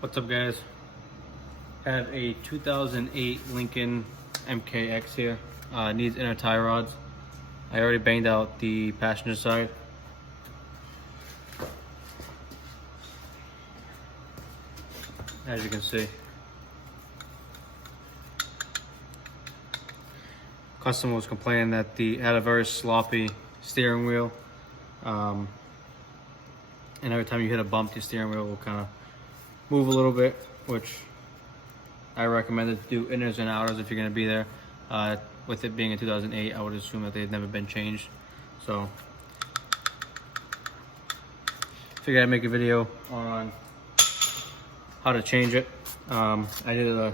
What's up, guys? I have a 2008 Lincoln MKX here. Needs inner tie rods. I already banged out the passenger side. As you can see, customer was complaining that it had a very sloppy steering wheel, and every time you hit a bump, the steering wheel will kind of move a little bit, which I recommended to do inners and outers if you're going to be there. With it being a 2008, I would assume that they've never been changed. So figured I'd make a video on how to change it. I did the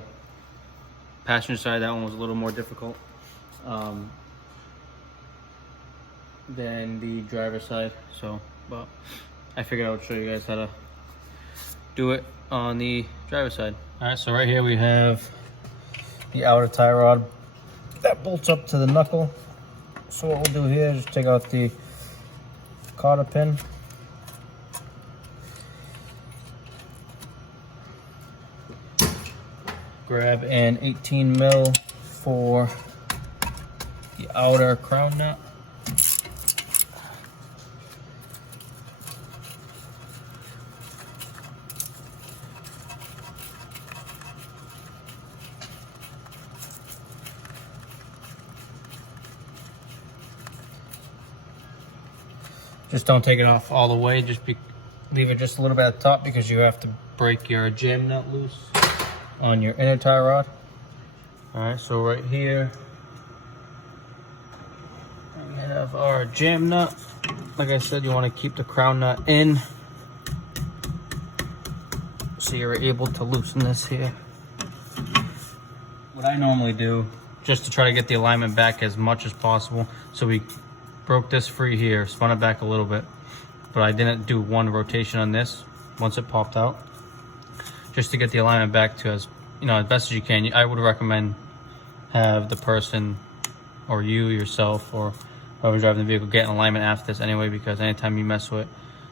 passenger side. That one was a little more difficult than the driver's side. But I figured I would show you guys how to do it on the driver's side. All right, so right here we have the outer tie rod that bolts up to the knuckle. So what we'll do here is just take out the cotter pin. Grab an 18 mil for the outer crown nut. Just don't take it off all the way, leave it just a little bit at the top because you have to break your jam nut loose on your inner tie rod. Alright, so right here we have our jam nut. Like I said, you want to keep the crown nut in so you're able to loosen this here. What I normally do, just to try to get the alignment back as much as possible, so we broke this free here, spun it back a little bit, but I didn't do one rotation on this once it popped out. Just to get the alignment back to as best as you can. I would recommend have the person or you yourself or whoever's driving the vehicle get an alignment after this anyway, because anytime you mess with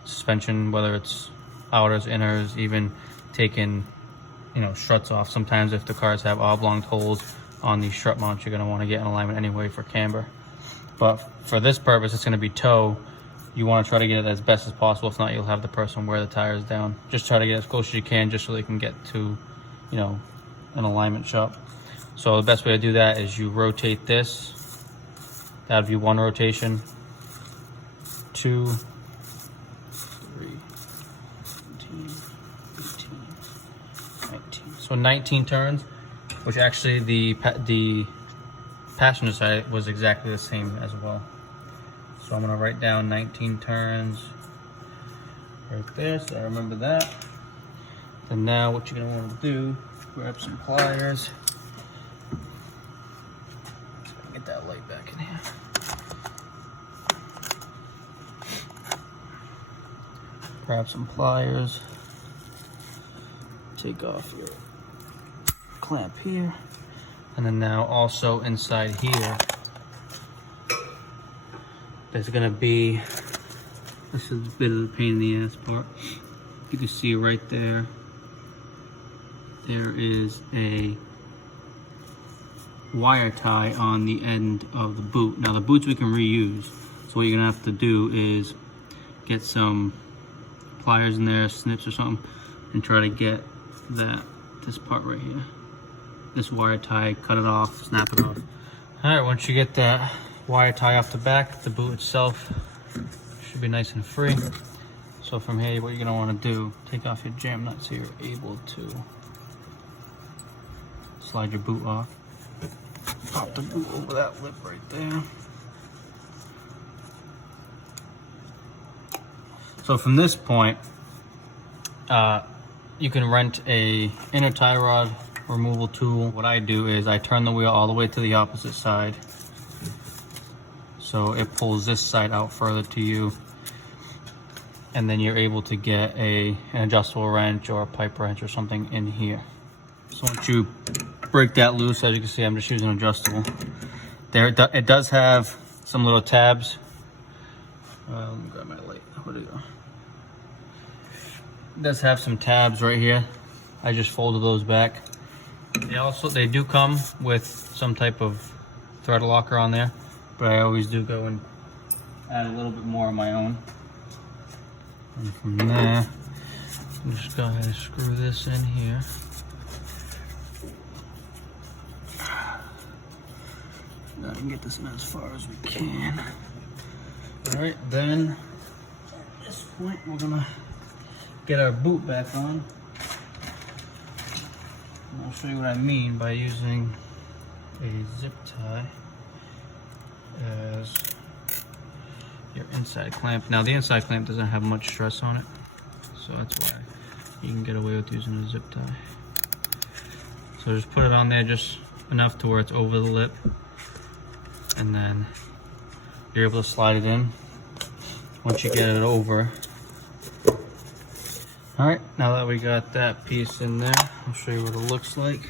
suspension, whether it's outers, inners, even taking struts off, sometimes if the cars have oblong holes on these strut mounts, you're going to want to get an alignment anyway for camber. But for this purpose, it's going to be toe. You want to try to get it as best as possible. If not, you'll have the person wear the tires down. Just try to get as close as you can, just so they can get to, an alignment shop. So the best way to do that is you rotate this. That would be one rotation. 2, 3, 17, 18, 19. So 19 turns, which actually the passenger side was exactly the same as well. So I'm gonna write down 19 turns right there, so I remember that. And now what you're gonna want to do, grab some pliers. Get that light back in here. Grab some pliers. Take off your clamp here. And then now also inside here, there's gonna be, this is a bit of the pain in the ass part. You can see right there, there is a wire tie on the end of the boot. Now the boots we can reuse. So what you're gonna have to do is get some pliers in there, snips or something, and try to get this part right here. This wire tie, cut it off, snap it off. All right, once you get that wire tie off the back, the boot itself should be nice and free. So from here, what you're gonna wanna do, take off your jam nut so you're able to slide your boot off. Pop the boot over that lip right there. So from this point, you can rent a inner tie rod removal tool. What I do is I turn the wheel all the way to the opposite side, so it pulls this side out further to you, and then you're able to get an adjustable wrench or a pipe wrench or something in here. So once you break that loose, as you can see, I'm just using adjustable. It does have some little tabs. Let me grab my light. Where'd it go? It does have some tabs right here I just folded those back. They do come with some type of thread locker on there, but I always do go and add a little bit more of my own. And from there, I'm just go ahead and screw this in here. Now I can get this in as far as we can. All right, then at this point we're gonna get our boot back on. And I'll show you what I mean by using a zip tie as your inside clamp. Now the inside clamp doesn't have much stress on it, so that's why you can get away with using a zip tie. So just put it on there just enough to where it's over the lip, and then you're able to slide it in once you get it over. All right, now that we got that piece in there, I'll show you what it looks like.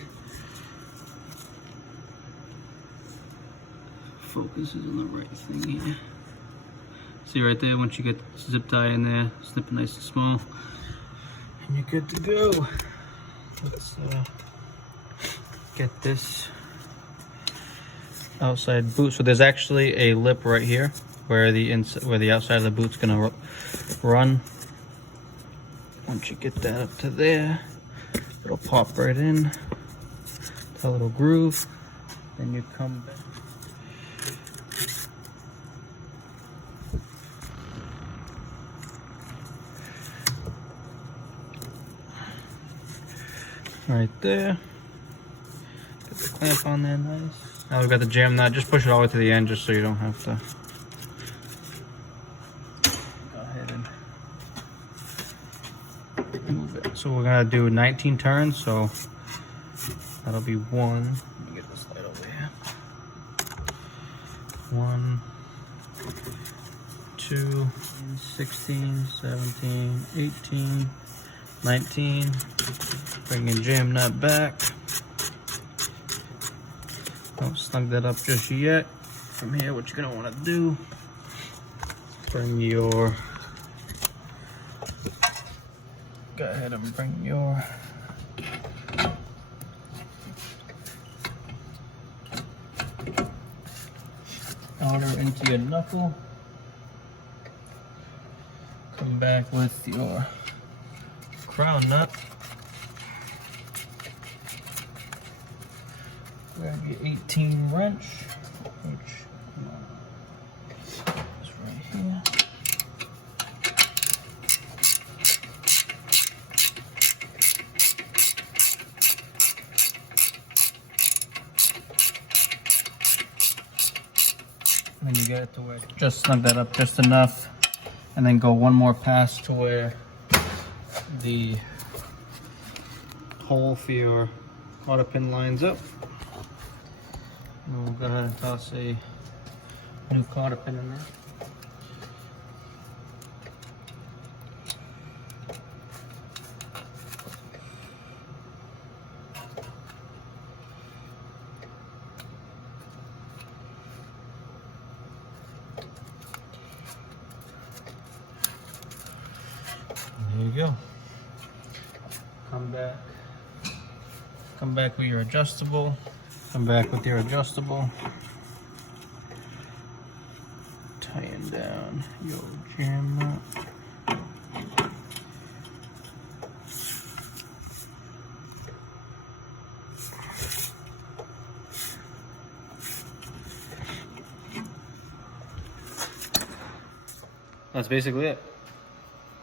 Focus is on the right thing here. See right there, once you get the zip tie in there, snip it nice and small, and you're good to go. Let's get this outside boot. So there's actually a lip right here where the outside of the boot's gonna run. Once you get that up to there, it'll pop right in to a little groove. Then you come back. Right there. Get the clamp on there nice. Now we've got the jam nut. Just push it all the way to the end just so you don't have to go ahead and move it. So we're gonna do 19 turns, so that'll be one. Let me get this light over here. 1, 2, 16, 17, 18, 19. Bring your jam nut back. Don't snug that up just yet. From here, what you're gonna want to do, bring your, go ahead and bring your outer into your knuckle. Come back with your crown nut. Grab your 18 wrench, which is right here. And then you get it to where, just snug that up just enough, and then go one more pass to where the hole for your cotter pin lines up. And we'll go ahead and toss a new cotter pin in there. There you go. Come back with your adjustable. Come back with your adjustable. Tying down your jam nut. That's basically it.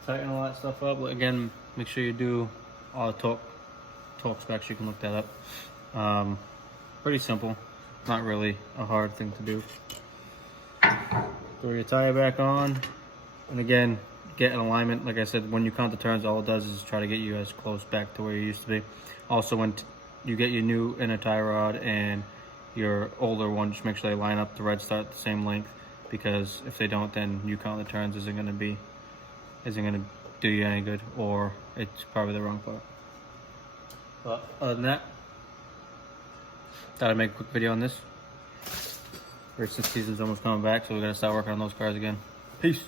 Tighten all that stuff up. Again, make sure you do all the torque specs. You can look that up. Pretty simple, not really a hard thing to do. Throw your tire back on, and again, get an alignment. Like I said, when you count the turns, all it does is try to get you as close back to where you used to be. Also, when you get your new inner tie rod and your older one, just make sure they line up. The red start the same length, because if they don't, then you count the turns isn't gonna do you any good, or it's probably the wrong part. But other than that, thought I'd make a quick video on this. Racing season's almost coming back, so we're gonna start working on those cars again. Peace.